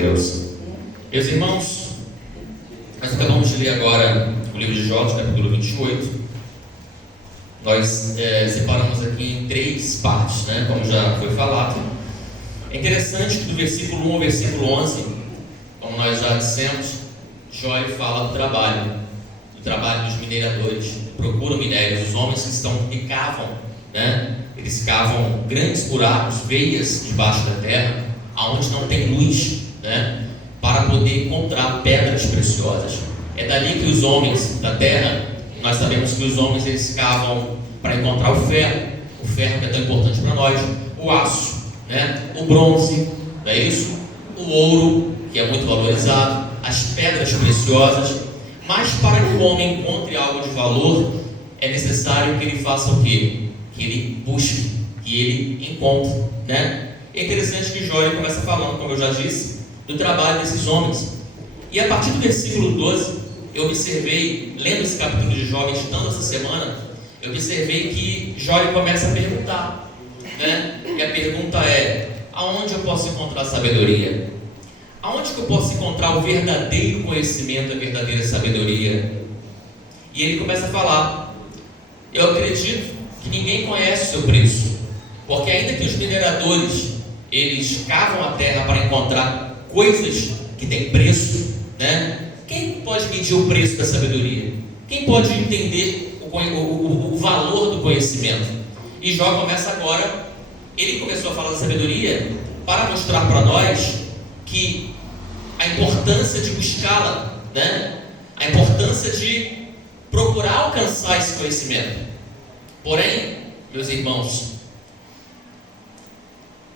Deus. Meus irmãos, nós acabamos de ler agora o livro de Jó, capítulo 28. Nós separamos aqui em 3 partes, né, como já foi falado. É interessante que do versículo 1 ao versículo 11, como nós já dissemos, Jó ele fala do trabalho dos mineradores, procuram minérios, os homens que cavam, né? Eles cavam grandes buracos, veias debaixo da terra, aonde não tem luz, né? Para poder encontrar pedras preciosas. É dali que os homens da terra, nós sabemos que os homens eles cavam para encontrar o ferro que é tão importante para nós, o aço, né? O bronze, não é isso? O ouro, que é muito valorizado, as pedras preciosas. Mas para que o homem encontre algo de valor, é necessário que ele faça o quê? Que ele busque, que ele encontre, né? É interessante que Jó começa falando, como eu já disse, do trabalho desses homens. E a partir do versículo 12, eu observei, lendo esse capítulo de Jó, meditando essa semana, eu observei que Jó começa a perguntar, né? E a pergunta é: aonde eu posso encontrar sabedoria? Aonde que eu posso encontrar o verdadeiro conhecimento, a verdadeira sabedoria? E ele começa a falar: eu acredito que ninguém conhece o seu preço, porque ainda que os mineradores eles cavam a terra para encontrar coisas que têm preço, né? Quem pode medir o preço da sabedoria? Quem pode entender o valor do conhecimento? E Jó começa agora, ele começou a falar da sabedoria para mostrar para nós que a importância de buscá-la, né? A importância de procurar alcançar esse conhecimento. Porém, meus irmãos,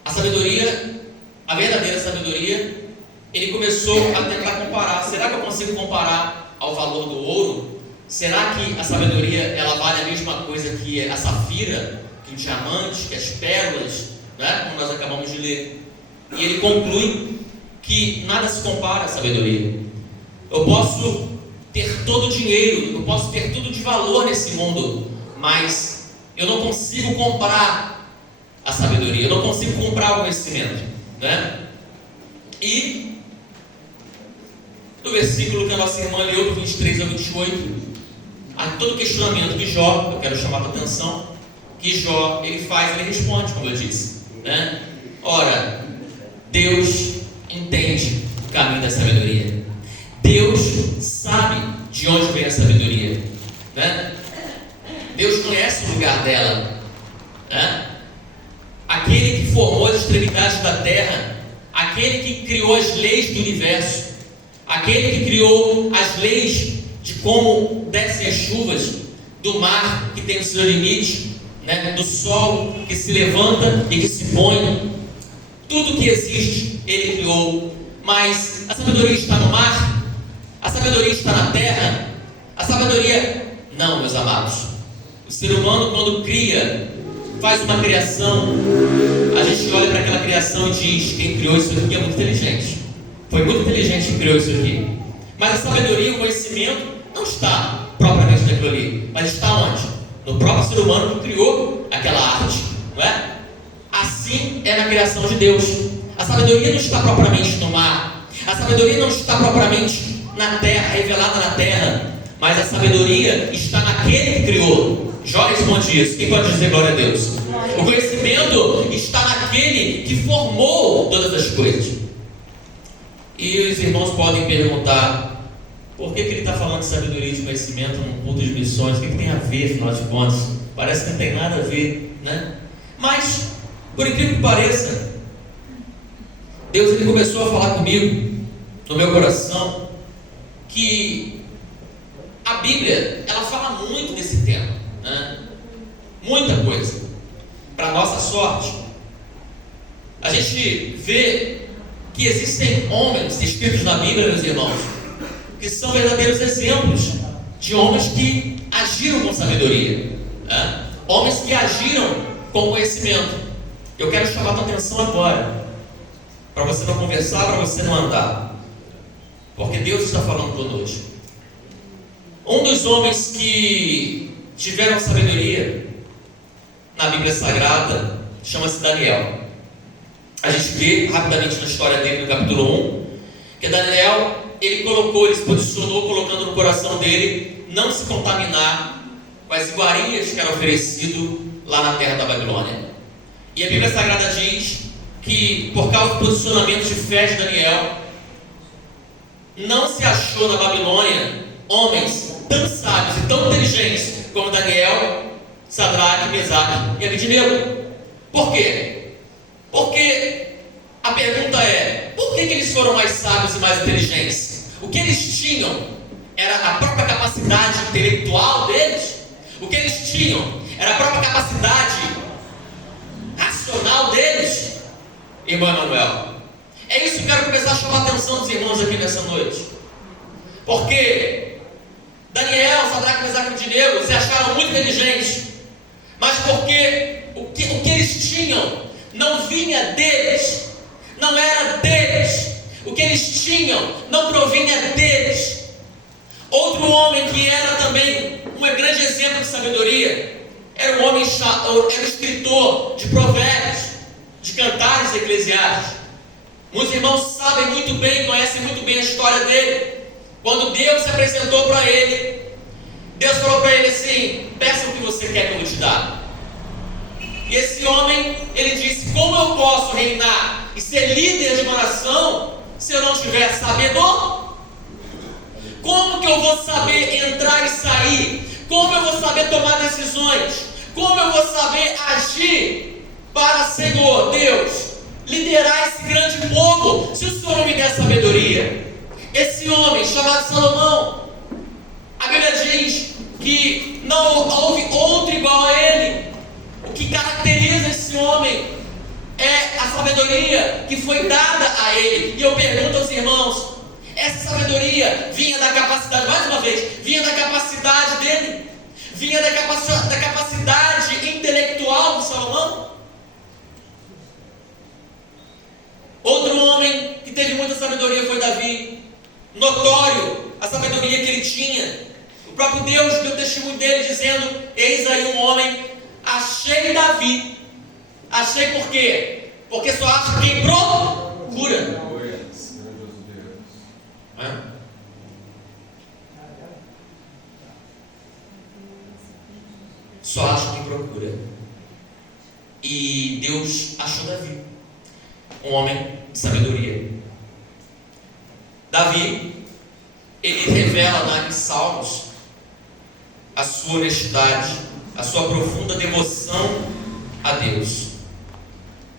a sabedoria, a verdadeira sabedoria, ele começou a tentar comparar. Será que eu consigo comparar ao valor do ouro? Será que a sabedoria ela vale a mesma coisa que a safira, que o diamante, que as pérolas, né? Como nós acabamos de ler. E ele conclui que nada se compara à sabedoria. Eu posso ter todo o dinheiro, eu posso ter tudo de valor nesse mundo, mas eu não consigo comprar a sabedoria, eu não consigo comprar o conhecimento, né? E no versículo que a nossa irmã leu, do 23 ao 28, há todo o questionamento de Jó, eu quero chamar a atenção, que Jó ele faz, ele responde, como eu disse, né? Ora, Deus entende o caminho da sabedoria. Deus sabe de onde vem a sabedoria, né? Deus conhece o lugar dela, né? Aquele que formou as extremidades da terra, aquele que criou as leis do universo, aquele que criou as leis de como descem as chuvas, do mar que tem o seu limite, né? Do sol que se levanta e que se põe. Tudo que existe, Ele criou. Mas a sabedoria está no mar? A sabedoria está na terra? A sabedoria... Não, meus amados. O ser humano, quando cria, faz uma criação, a gente olha para aquela criação e diz: quem criou isso aqui é muito inteligente. Foi muito inteligente quem criou isso aqui. Mas a sabedoria, o conhecimento, não está propriamente naquilo ali. Mas está onde? No próprio ser humano que criou aquela arte, não é? Assim é na criação de Deus. A sabedoria não está propriamente no mar, a sabedoria não está propriamente na terra, revelada na terra, mas a sabedoria está naquele que criou. Jó responde isso. Quem pode dizer glória a Deus? O conhecimento está naquele que formou todas as coisas. E os irmãos podem perguntar: por que ele está falando de sabedoria e de conhecimento num culto de missões? O que tem a ver, afinal de contas? Parece que não tem nada a ver, né? Mas, por incrível que pareça, Deus ele começou a falar comigo, no meu coração, que a Bíblia, ela fala muito desse tema, né? Muita coisa. Para nossa sorte, a gente vê que existem homens descritos na Bíblia, meus irmãos, que são verdadeiros exemplos de homens que agiram com sabedoria, né? Homens que agiram com conhecimento. Eu quero chamar a tua atenção agora, para você não conversar, para você não andar, porque Deus está falando conosco. Um dos homens que tiveram sabedoria na Bíblia Sagrada chama-se Daniel. A gente vê rapidamente na história dele no capítulo 1, Porque Daniel, ele se posicionou colocando no coração dele não se contaminar com as iguarias que eram oferecidas lá na terra da Babilônia. E a Bíblia Sagrada diz que, por causa do posicionamento de fé de Daniel, não se achou na Babilônia homens tão sábios e tão inteligentes como Daniel, Sadraque, Mesaque e Abednego. Por quê? Porque a pergunta é: por que eles foram mais sábios e mais inteligentes? O que eles tinham era a própria capacidade intelectual deles? O que eles tinham era a própria capacidade racional deles? Irmão Emanuel, é isso que eu quero começar a chamar a atenção dos irmãos aqui nessa noite. Porque Daniel, Sadraque, Mesaque e Abednego se acharam muito inteligentes, mas porque o que eles tinham não vinha deles, não era deles. O que eles tinham não provinha deles. Outro homem que era também um grande exemplo de sabedoria era um homem era o escritor de provérbios, de cantares eclesiásticos. Muitos irmãos sabem muito bem, conhecem muito bem a história dele. Quando Deus se apresentou para ele, Deus falou para ele assim: peça o que você quer que eu vou te dar. E esse homem, ele disse: como eu posso reinar e ser líder de uma nação se eu não tiver sabedor? Como que eu vou saber entrar e sair? Como eu vou saber tomar decisões? Como eu vou saber agir para, Senhor Deus, liderar esse grande povo, se o Senhor não me der sabedoria? Esse homem chamado Salomão, a Bíblia diz que não houve outro igual a ele. O que caracteriza esse homem é a sabedoria que foi dada a ele. E eu pergunto aos irmãos: essa sabedoria vinha da capacidade, mais uma vez, vinha da capacidade dele? Vinha da capacidade intelectual de Salomão? Outro homem que teve muita sabedoria foi Davi. Notório a sabedoria que ele tinha. O próprio Deus deu testemunho dele dizendo: eis aí um homem, achei Davi. Achei por quê? Porque só acha quem procura. Só acha quem procura. E Deus achou Davi, um homem de sabedoria. Davi, ele revela nos Salmos a sua honestidade, a sua profunda devoção a Deus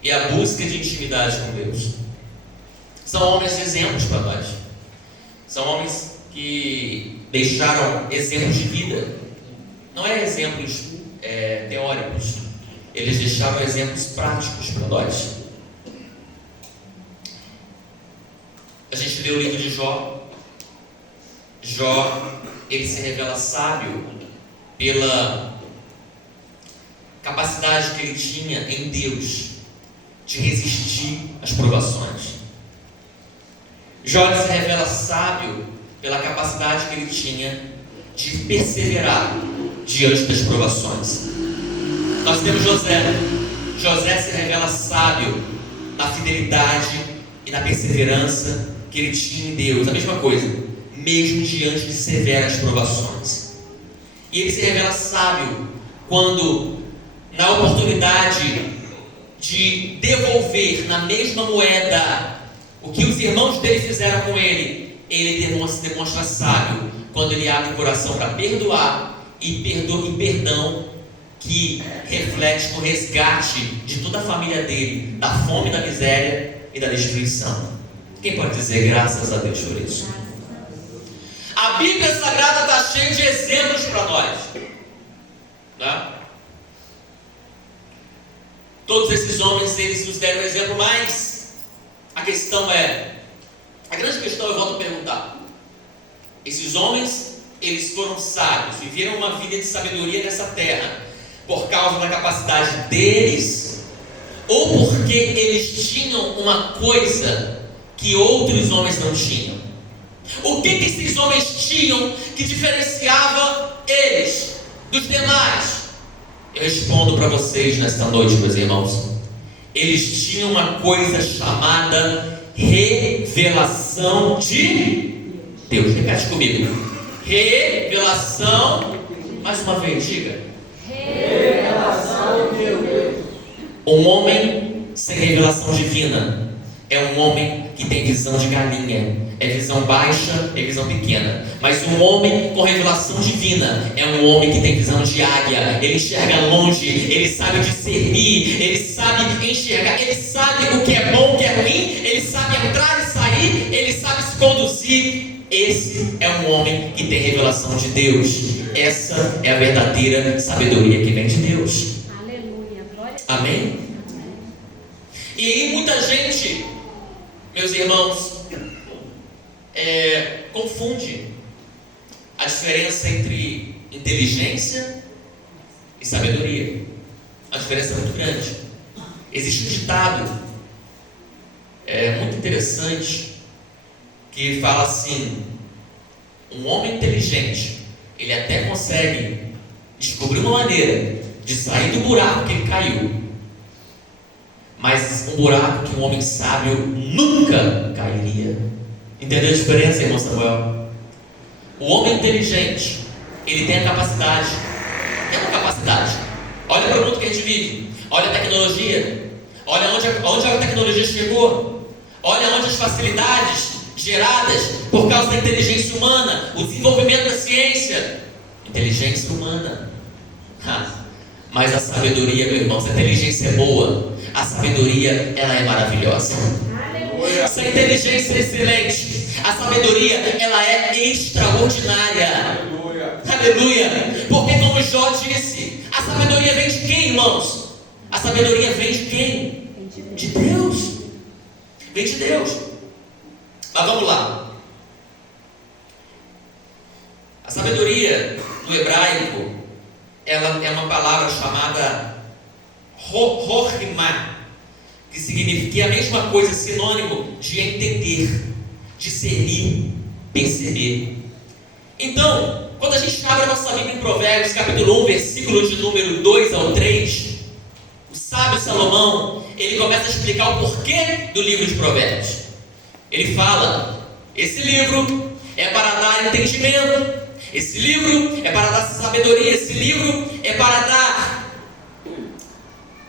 e a busca de intimidade com Deus. São homens exemplos para nós. São homens que deixaram exemplos de vida. Não é exemplos teóricos. Eles deixaram exemplos práticos para nós. A gente lê o livro de Jó. Jó, ele se revela sábio pela capacidade que ele tinha em Deus de resistir às provações. Jó se revela sábio pela capacidade que ele tinha de perseverar diante das provações. Nós temos José. José se revela sábio na fidelidade e na perseverança que ele tinha em Deus. A mesma coisa, mesmo diante de severas provações. E ele se revela sábio quando, na oportunidade de devolver na mesma moeda o que os irmãos dele fizeram com ele, ele demonstra sábio quando ele abre o coração para perdoar e perdão que reflete no resgate de toda a família dele da fome, da miséria e da destruição. Quem pode dizer graças a Deus por isso? A Bíblia Sagrada está cheia de exemplos para nós, né? Todos esses homens, eles nos deram um exemplo, mas a grande questão, eu volto a perguntar: esses homens, eles foram sábios, viveram uma vida de sabedoria nessa terra por causa da capacidade deles, ou porque eles tinham uma coisa que outros homens não tinham? O que esses homens tinham que diferenciava eles dos demais? Eu respondo para vocês nesta noite, meus irmãos: eles tinham uma coisa chamada revelação de Deus. Repete comigo. Revelação, mais uma vez, diga. Revelação de Deus. Um homem sem revelação divina é um homem que tem visão de galinha, é visão baixa, é visão pequena. Mas um homem com revelação divina é um homem que tem visão de águia. Ele enxerga longe, ele sabe discernir, ele sabe enxergar, ele sabe o que é bom, o que é ruim, ele sabe entrar e sair, ele sabe se conduzir. Esse é um homem que tem revelação de Deus. Essa é a verdadeira sabedoria que vem de Deus. Aleluia, glória a Deus. Amém? E aí muita gente, meus irmãos, confunde a diferença entre inteligência e sabedoria. A diferença é muito grande. Existe um ditado muito interessante que fala assim: um homem inteligente, ele até consegue descobrir uma maneira de sair do buraco que ele caiu, mas um buraco que um homem sábio nunca cairia. Entendeu a diferença, irmão Samuel? O homem inteligente, ele tem a capacidade. Tem uma capacidade. Olha para o mundo que a gente vive. Olha a tecnologia. Olha onde a tecnologia chegou. Olha onde as facilidades geradas por causa da inteligência humana, o desenvolvimento da ciência. Inteligência humana. Mas a sabedoria, meu irmão, se a inteligência é boa, a sabedoria, ela é maravilhosa. Se a inteligência é excelente, a sabedoria, ela é extraordinária. Aleluia. Porque como Jó disse, a sabedoria vem de quem, irmãos? A sabedoria vem de quem? De Deus. Vem de Deus. Mas vamos lá. A sabedoria do hebraico, ela é uma palavra chamada Rohimá, que significa que é a mesma coisa, sinônimo de entender, discernir, perceber. Então, quando a gente abre a nossa Bíblia em Provérbios, capítulo 1, versículo de número 2 ao 3, o sábio Salomão, ele começa a explicar o porquê do livro de Provérbios. Ele fala: esse livro é para dar entendimento, esse livro é para dar sabedoria, esse livro é para dar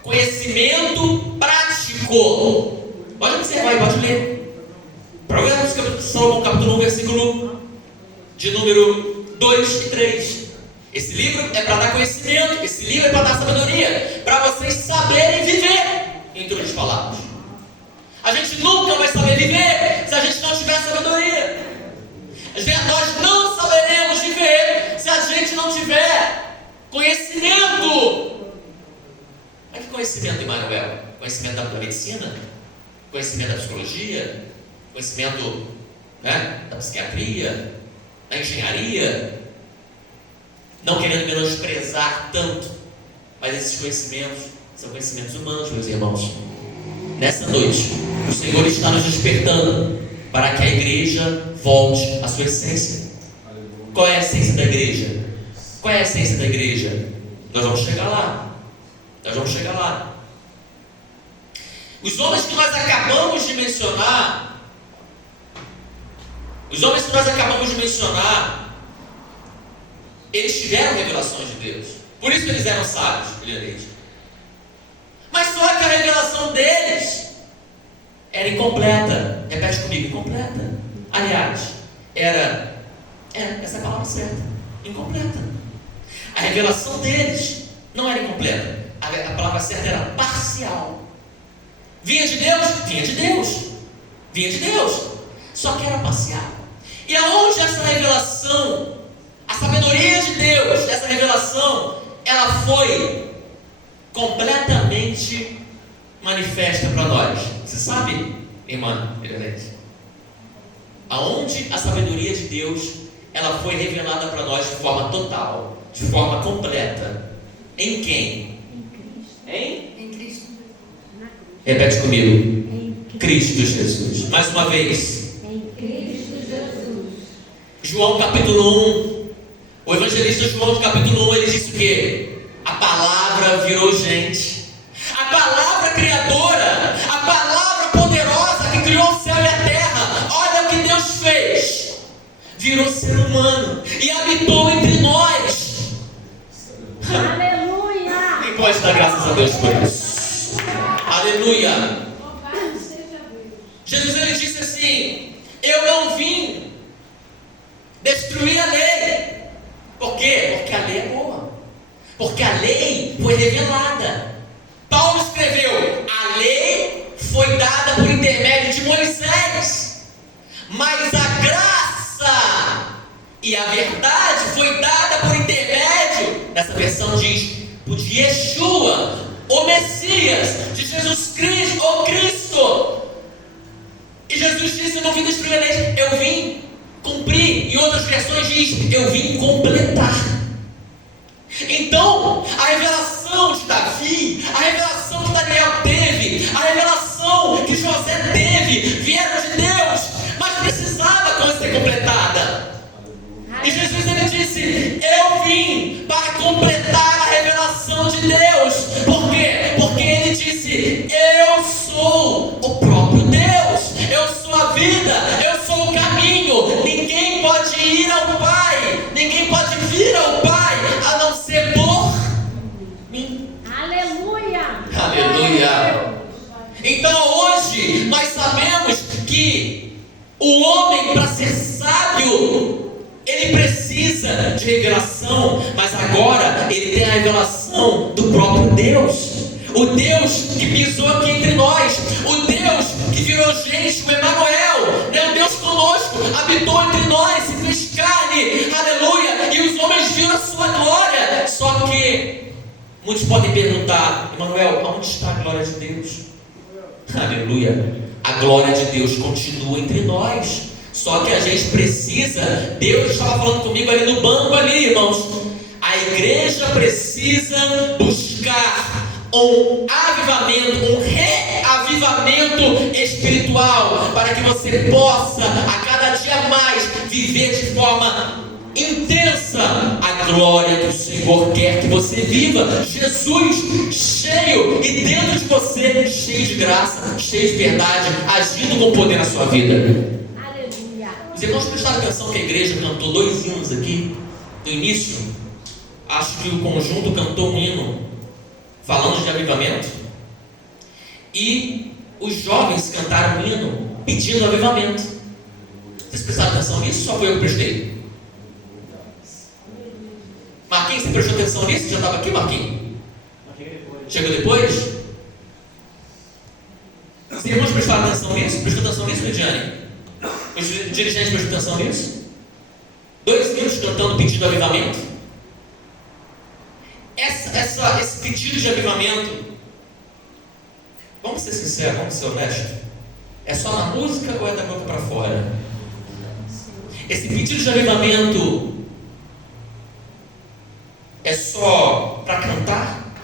conhecimento prático. Pode observar e pode ler. Provérbios Salomão, capítulo 1, versículo de número 2 e 3. Esse livro é para dar conhecimento, esse livro é para dar sabedoria, para vocês saberem viver, entre outras palavras. A gente nunca vai saber viver se a gente não tiver sabedoria. Nós não saberemos viver se a gente não tiver conhecimento. Mas que conhecimento, Emanuel? Conhecimento da medicina? Conhecimento da psicologia? Conhecimento, da psiquiatria? Da engenharia? Não querendo menosprezar tanto, mas esses conhecimentos são conhecimentos humanos, meus irmãos. Nessa noite, o Senhor está nos despertando para que a igreja volte à sua essência. Qual é a essência da igreja? Qual é a essência da igreja? Nós vamos chegar lá. Nós vamos chegar lá. Os homens que nós acabamos de mencionar, eles tiveram revelações de Deus. Por isso eles eram sábios, brilhantes. Mas só que a revelação deles era incompleta. Repete comigo, incompleta. Aliás, essa é a palavra certa, incompleta. A revelação deles não era incompleta. A palavra certa era parcial. Vinha de Deus? Vinha de Deus. Vinha de Deus. Só que era parcial. E aonde essa revelação, a sabedoria de Deus, essa revelação, ela foi completamente manifesta para nós. Você sabe, irmã Helene? Aonde a sabedoria de Deus, ela foi revelada para nós de forma total, de forma completa. Em quem? Em Cristo. Repete comigo. Cristo Jesus. Mais uma vez. Em Cristo Jesus. João capítulo 1. O evangelista João capítulo 1, ele disse o quê? A palavra virou gente. A palavra criadora, a palavra poderosa que criou o céu e virou ser humano e habitou entre nós. Aleluia! Quem pode dar graças a Deus por isso? Aleluia! Jesus, ele disse assim: eu não vim destruir a lei. Por quê? Porque a lei é boa. Porque a lei foi revelada. Paulo escreveu: a lei foi dada por intermédio de Moisés, mas a graça e a verdade foi dada por intermédio, nessa versão diz, de Yeshua, o Messias, de Jesus Cristo, o Cristo. E Jesus disse: eu não vim destruir a lei, eu vim cumprir. Em outras versões diz: eu vim completar. Então, a revelação de Davi, a revelação que Daniel teve, a revelação que José teve, vieram de Deus, mas precisava ser completada. E Jesus, ele disse: eu vim para completar a revelação de Deus. Por quê? Porque ele disse: eu sou o próprio Deus, eu sou a vida, eu sou o caminho. Ninguém pode ir ao Pai, ninguém pode vir ao Pai a não ser por mim. Aleluia! Aleluia! Então hoje nós sabemos que o homem, para ser sábio, ele precisa de revelação, mas agora ele tem a revelação do próprio Deus. O Deus que pisou aqui entre nós, o Deus que virou gente, o Emanuel, né? O Deus conosco, habitou entre nós, se fez carne, aleluia, e os homens viram a sua glória. Só que muitos podem perguntar: Emanuel, onde está a glória de Deus? Aleluia, a glória de Deus continua entre nós. Só que a gente precisa, Deus estava falando comigo ali no banco ali, irmãos, a igreja precisa buscar um avivamento, um reavivamento espiritual, para que você possa a cada dia mais viver de forma intensa a glória que o Senhor quer que você viva. Jesus cheio e dentro de você, cheio de graça, cheio de verdade, agindo com poder na sua vida. Os irmãos prestaram atenção que a igreja cantou 2 hinos aqui no início. Acho que o conjunto cantou um hino falando de avivamento, e os jovens cantaram um hino pedindo avivamento. Vocês prestaram atenção nisso? Só foi eu que prestei? Marquinhos, você prestou atenção nisso? Já estava aqui, Marquinhos? Chegou depois? Os irmãos prestaram atenção nisso? Prestou atenção nisso, Lidiane? Os dirigentes prestam atenção nisso? 2 hinos cantando pedindo avivamento. Esse pedido de avivamento, vamos ser sinceros, vamos ser honestos, é só na música ou é da boca para fora? Esse pedido de avivamento é só para cantar?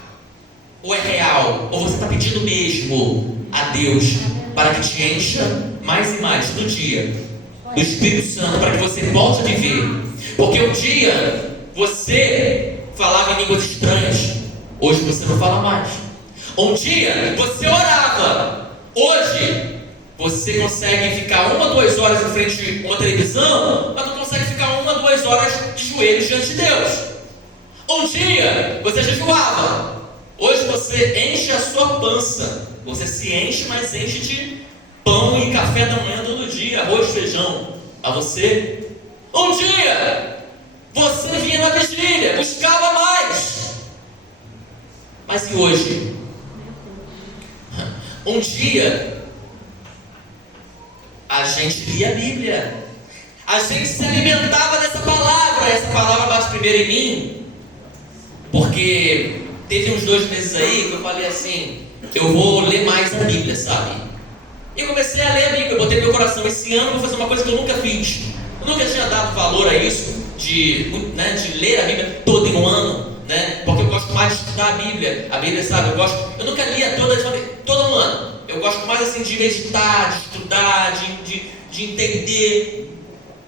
Ou é real? Ou você está pedindo mesmo a Deus para que te encha mais e mais no dia do Espírito Santo, para que você volte a viver? Porque um dia você falava em línguas estranhas, hoje você não fala mais. Um dia você orava, hoje você consegue ficar 1 ou 2 horas em frente a uma televisão, mas não consegue ficar 1 ou 2 horas de joelhos diante de Deus. Um dia você jejuava, hoje você enche a sua pança. Você se enche, mas enche de pão e café da manhã todo dia, arroz, feijão. A você, um dia você vinha na vigília, buscava mais. Mas e hoje? Um dia a gente lia a Bíblia, a gente se alimentava dessa palavra. Essa palavra bate primeiro em mim, porque teve uns 2 meses aí que eu falei assim: eu vou ler mais a Bíblia, sabe? E eu comecei a ler a Bíblia, eu botei no meu coração: esse ano eu vou fazer uma coisa que eu nunca fiz. Eu nunca tinha dado valor a isso, de ler a Bíblia toda em um ano, né? Porque eu gosto mais de estudar a Bíblia, sabe? Eu nunca lia todo um ano. Eu gosto mais assim de meditar, de estudar, de entender.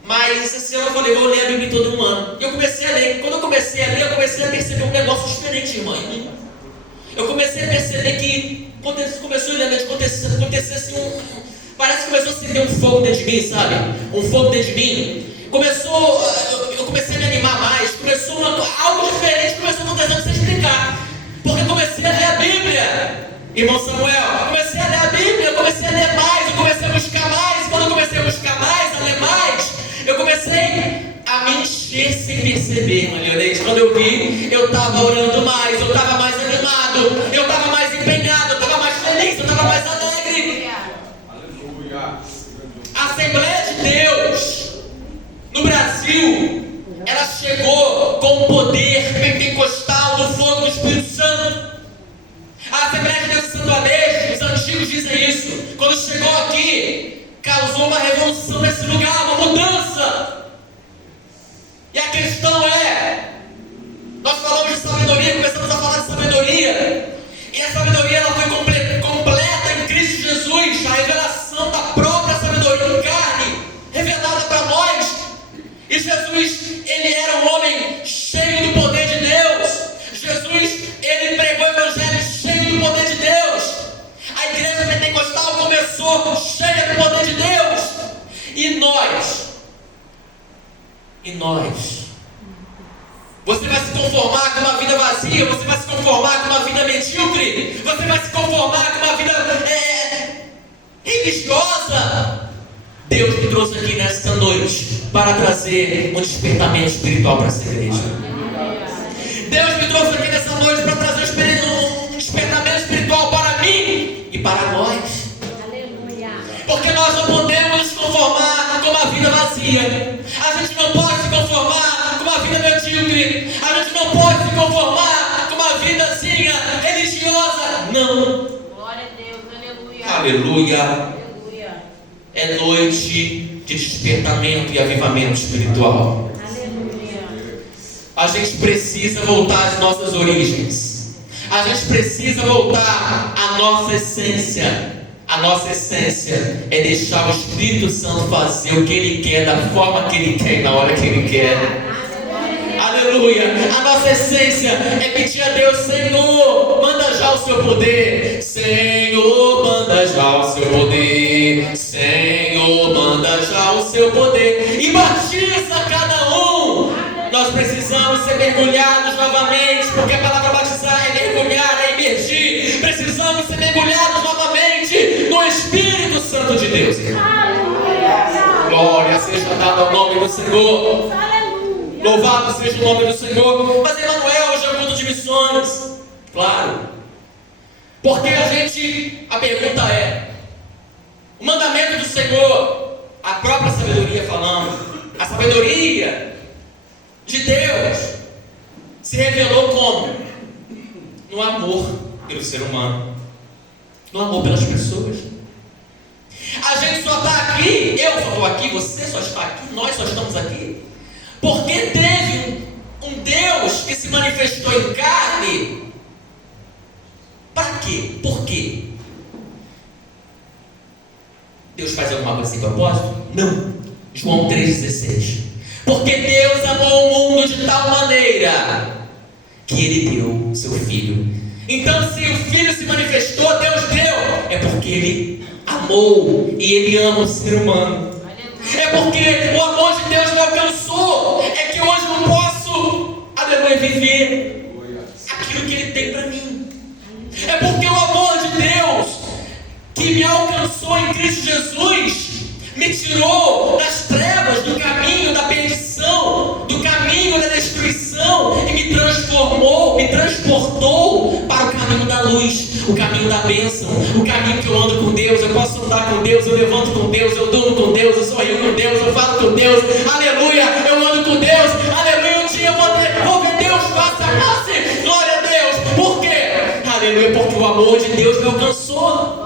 Mas esse ano eu falei: vou ler a Bíblia todo um ano. E eu comecei a ler. Quando eu comecei a ler, eu comecei a perceber um negócio diferente, irmã. Eu comecei a perceber que começou a acontecer assim parece que começou a acender um fogo dentro de mim, sabe? Um fogo dentro de mim. eu comecei a me animar mais, algo diferente começou a acontecer, sem explicar. Porque eu comecei a ler a Bíblia, irmão Samuel. Eu comecei a ler a Bíblia, eu comecei a ler mais, eu comecei a buscar mais. Quando eu comecei a buscar mais, a ler mais, eu comecei a me encher sem perceber, irmã Leonete. Quando eu vi, eu estava orando mais, eu estava mais animado, eu estava mais empenhado, eu estava mais feliz, eu estava mais alegre. Aleluia. A Assembleia de Deus no Brasil, ela chegou com o poder pentecostal do fogo do Espírito Santo. A Assembleia de Deus de Santo Aleixo, os antigos dizem isso, quando chegou aqui, causou uma revolução nesse lugar, uma mudança. E a questão é, nós falamos de sabedoria, começamos a falar de sabedoria, e a sabedoria ela foi completa em Cristo Jesus, a revelação da própria sabedoria em carne, revelada para nós. E Jesus, ele era um homem cheio do poder de Deus. Jesus, ele pregou o evangelho cheio do poder de Deus. A igreja pentecostal começou cheia do poder de Deus. E nós, você vai se conformar com uma vida vazia, você vai se conformar com uma vida medíocre, você vai se conformar com uma vida religiosa. Deus me trouxe aqui nesta noite para trazer um despertamento espiritual para essa igreja. Deus me trouxe aqui nessa noite para trazer um despertamento espiritual para mim e para nós. Porque nós não podemos nos conformar com uma vida vazia. A gente não pode se conformar com uma vida medíocre. A gente não pode se conformar com uma vidazinha religiosa. Não. Glória a Deus, aleluia. Aleluia. É noite de despertamento e avivamento espiritual. Aleluia. A gente precisa voltar às nossas origens. A gente precisa voltar à nossa essência. A nossa essência é deixar o Espírito Santo fazer o que Ele quer, da forma que Ele quer e na hora que Ele quer. Aleluia. A nossa essência é pedir a Deus: Senhor, manda já o seu poder. Senhor, manda já o seu poder. Senhor, manda já o seu poder. E batiza cada um. Nós precisamos ser mergulhados novamente, porque a palavra batizar é mergulhar, é imergir. Precisamos ser mergulhados novamente no Espírito Santo de Deus. Glória seja dada ao nome do Senhor. Louvado seja o nome do Senhor. Mas Emanuel, hoje é um culto de missões. Claro. Porque a pergunta é: o mandamento do Senhor, a própria sabedoria falando, a sabedoria de Deus se revelou como? No amor pelo ser humano, no amor pelas pessoas. A gente só está aqui, eu só estou aqui, você só está aqui, nós só estamos aqui porque teve um Deus que se manifestou em carne. Para quê? Por quê? Deus faz alguma coisa sem propósito? Não. João 3,16. Porque Deus amou o mundo de tal maneira que Ele deu seu Filho. Então, se o Filho se manifestou, Deus deu, é porque Ele amou e Ele ama o ser humano. É porque o amor de Deus me alcançou. É que hoje eu posso, aleluia, viver aquilo que Ele tem para mim. É porque o amor de Deus que me alcançou em Cristo Jesus me tirou das trevas, do caminho da perdição, do caminho da destruição, e me transformou, me transportou para o caminho da luz, o caminho da bênção, o caminho que eu ando com Deus. Eu posso andar com Deus, eu levanto com Deus, eu durmo com Deus, eu sorrio com Deus, eu falo com Deus, aleluia, eu ando com Deus, aleluia. Um dia eu vou ver Deus face a face, glória a Deus. Por quê? Aleluia, porque o amor de Deus me alcançou.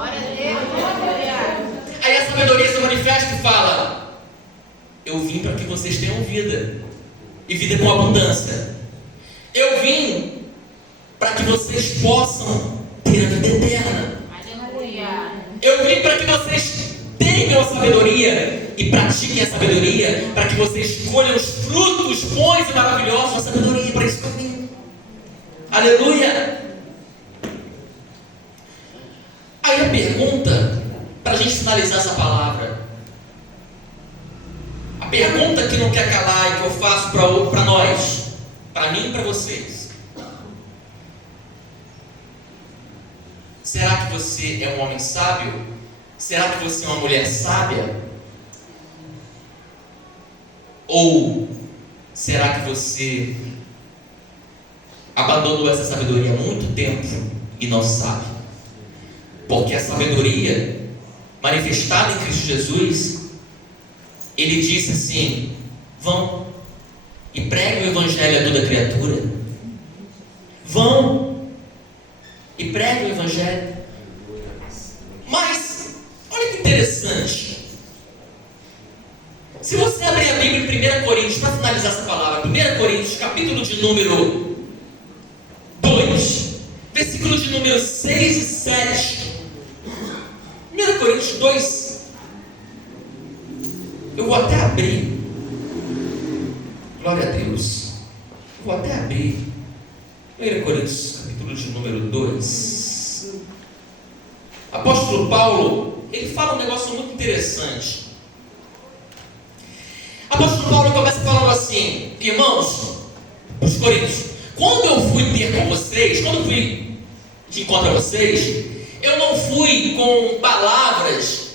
Aí a sabedoria se manifesta e fala: eu vim para que vocês tenham vida, e vida com abundância. Eu vim para que vocês possam ter a vida eterna. Eu vim para que vocês tenham a sabedoria e pratiquem a sabedoria, para que vocês colham os frutos bons e maravilhosos da sabedoria. Para isso que eu vim. Aleluia. Aí a pergunta, para a gente finalizar essa palavra, a A pergunta que não quer calar e que eu faço para nós, para mim e para vocês: será que você é um homem sábio? Será que você é uma mulher sábia? Ou será que você abandonou essa sabedoria há muito tempo e não sabe? Porque a sabedoria manifestada em Cristo Jesus, Ele disse assim: vão e preguem o Evangelho a toda criatura. Vão e preguem o Evangelho. Mas, olha que interessante. Se você abrir a Bíblia em 1 Coríntios, para finalizar essa palavra, 1 Coríntios, capítulo de número 2, versículo de número 6 e 7. 1 Coríntios 2, eu vou até abrir. Glória a Deus. Eu vou até abrir. 1 Coríntios, capítulo de número 2. Apóstolo Paulo, ele fala um negócio muito interessante. Apóstolo Paulo começa falando assim: irmãos, os coríntios, quando eu fui ter com vocês, quando eu fui de encontro a vocês, eu não fui com palavras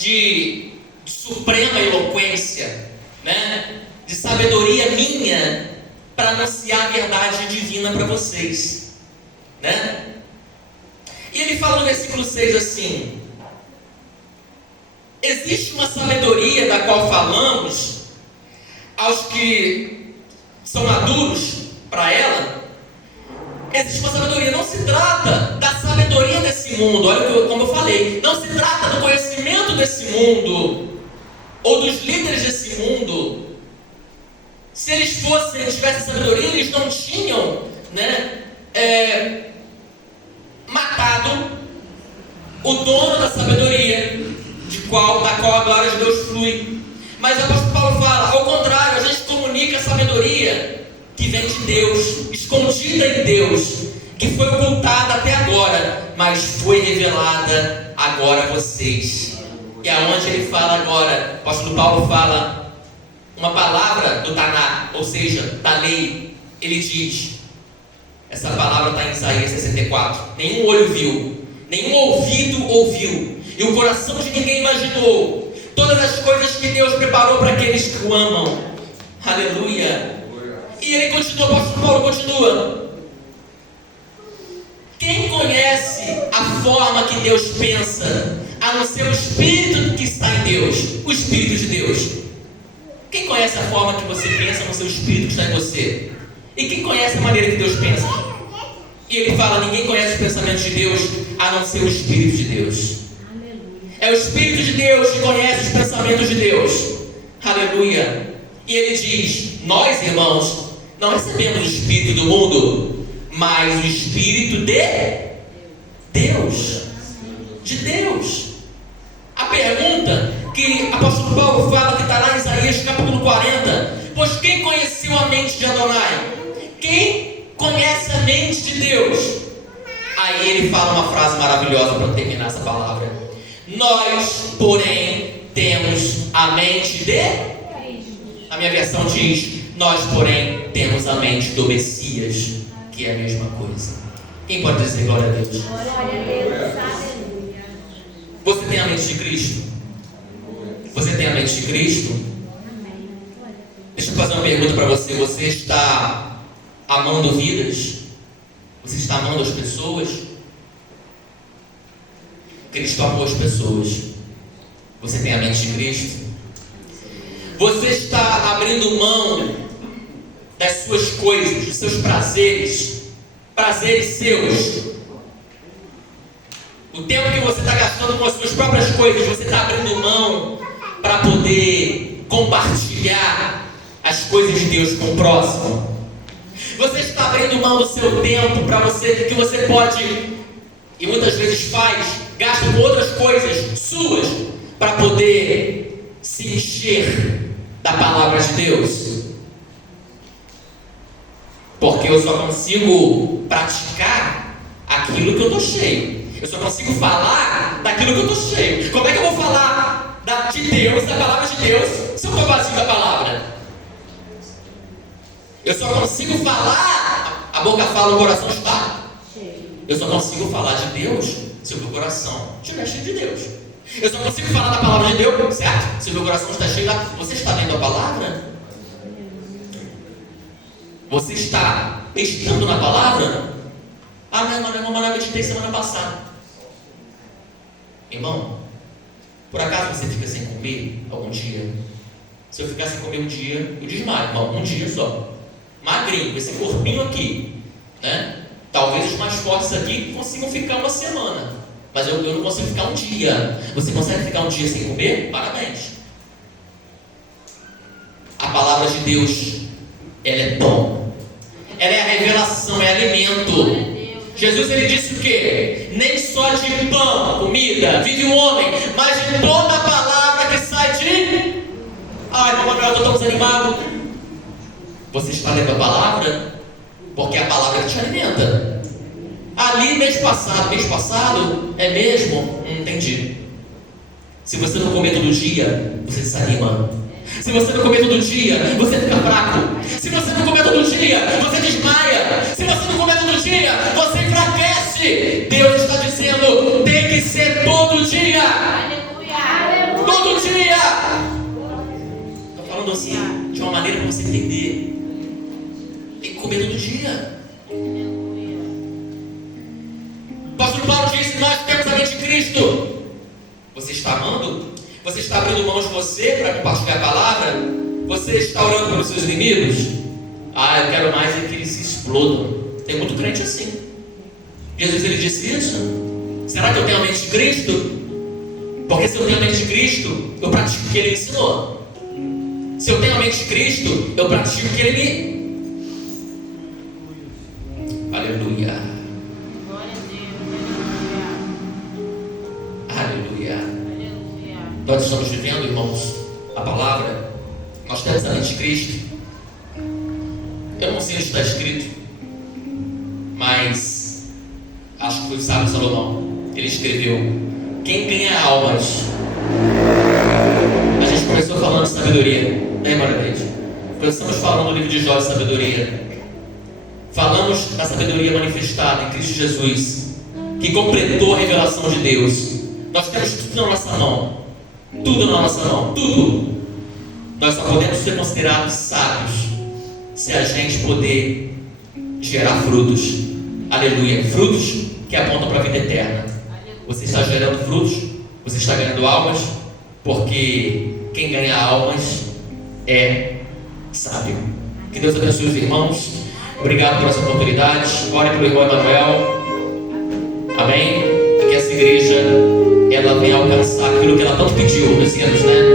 de suprema eloquência, né? De sabedoria minha, para anunciar a verdade divina para vocês, né? E ele fala no versículo 6 assim: existe uma sabedoria da qual falamos aos que são maduros para ela. Existe uma sabedoria, não se trata da sabedoria desse mundo, olha como eu falei, não se trata do conhecimento desse mundo, ou dos líderes desse mundo. Se eles tivessem sabedoria, eles não tinham, né, matado o dono da sabedoria, da qual a glória de Deus flui. Mas o apóstolo Paulo fala, ao contrário, a gente comunica a sabedoria que vem de Deus, escondida em Deus, que foi ocultada até agora, mas foi revelada agora a vocês. E aonde ele fala agora, o apóstolo Paulo fala uma palavra do Taná, ou seja, da lei. Ele diz, essa palavra está em Isaías 64, nenhum olho viu, nenhum ouvido ouviu, e o coração de ninguém imaginou todas as coisas que Deus preparou para aqueles que o amam. Aleluia. E ele continua, o apóstolo Paulo continua: quem conhece a forma que Deus pensa, a não ser o Espírito que está em Deus, o Espírito de Deus? Quem conhece a forma que você pensa, a não ser o Espírito que está em você? E quem conhece a maneira que Deus pensa? E ele fala, ninguém conhece os pensamentos de Deus, a não ser o Espírito de Deus. É o Espírito de Deus que conhece os pensamentos de Deus. Aleluia. E ele diz, nós, irmãos, não recebemos o Espírito do mundo, mas o Espírito de Deus. De Deus. A pergunta que o apóstolo Paulo fala, que está lá em Isaías capítulo 40, pois quem conheceu a mente de Adonai? Quem conhece a mente de Deus? Aí ele fala uma frase maravilhosa para terminar essa palavra: nós, porém, temos a mente de... A minha versão diz, nós, porém, temos a mente do Messias, que é a mesma coisa. Quem pode dizer glória a Deus? Glória a Deus, aleluia. Você tem a mente de Cristo? Você tem a mente de Cristo? Deixa eu fazer uma pergunta para você. Você está amando vidas? Você está amando as pessoas? Cristo amou as pessoas. Você tem a mente de Cristo? Você está abrindo mão das suas coisas, dos seus prazeres seus? O tempo que você está gastando com as suas próprias coisas, você está abrindo mão para poder compartilhar as coisas de Deus com o próximo? Você está abrindo mão do seu tempo para você, que você pode, e muitas vezes gasta com outras coisas suas, para poder se encher da palavra de Deus? Porque eu só consigo praticar aquilo que eu estou cheio. Eu só consigo falar daquilo que eu estou cheio. Como é que eu vou falar da palavra de Deus, se eu for vazio da palavra. Eu só consigo falar, a boca fala, o coração está. Eu só consigo falar de Deus se o meu coração estiver cheio de Deus. Eu só consigo falar da palavra de Deus, certo? Se o meu coração está cheio, você está lendo a palavra? Você está estando na palavra? Ah, não, irmão, eu meditei semana passada. Irmão, por acaso você fica sem comer algum dia? Se eu ficar sem comer um dia, eu desmaio, irmão, um dia só. Magrinho, com esse corpinho aqui, né? Talvez os mais fortes aqui consigam ficar uma semana, mas eu não consigo ficar um dia. Você consegue ficar um dia sem comer? Parabéns. A palavra de Deus, ela é pão, ela é a revelação, é alimento. Jesus, ele disse o quê? Nem só de pão, comida, vive o homem, mas de toda a palavra que sai de... Ai, irmão Manuel, eu estou tão desanimado. Você está lendo a palavra? Porque é a palavra que te alimenta. Ali, mês passado, é mesmo? Entendi. Se você não comer todo dia, você desanima. Se você não comer todo dia, você fica fraco. Se você não comer todo dia, você desmaia. Se você não comer todo dia, você enfraquece. Deus está dizendo, tem que ser todo dia. Aleluia. Todo dia. Estou falando assim, de uma maneira para você entender. Tem que comer todo dia. O apóstolo Paulo disse, nós temos a mente de Cristo. Você está amando? Você está abrindo mão de você para compartilhar a palavra? Você está orando pelos seus inimigos? Ah, eu quero mais é que eles se explodam. Tem muito crente assim. Jesus, ele disse isso. Será que eu tenho a mente de Cristo? Porque se eu tenho a mente de Cristo, eu pratico o que ele ensinou. Se eu tenho a mente de Cristo, eu pratico o que ele me... Aleluia. Glória a Deus. Aleluia. Aleluia. Nós estamos vivendo, irmãos, a palavra. Nós temos a mente de Cristo. Eu não sei onde está escrito, mas acho que foi o sábio Salomão. Ele escreveu: quem ganha almas. A gente começou falando de sabedoria, né, Margarete? Começamos falando do livro de Jó de sabedoria. Falamos da sabedoria manifestada em Cristo Jesus, que completou a revelação de Deus. Nós temos tudo na nossa mão. Tudo na nossa mão. Tudo. Nós só podemos ser considerados sábios se a gente poder gerar frutos. Aleluia. Frutos que apontam para a vida eterna. Você está gerando frutos? Você está ganhando almas? Porque quem ganha almas é sábio. Que Deus abençoe os irmãos. Obrigado por essa oportunidade. Ore pelo irmão Emanuel. Amém? E que essa igreja ela venha alcançar aquilo que ela tanto pediu nos anos, né?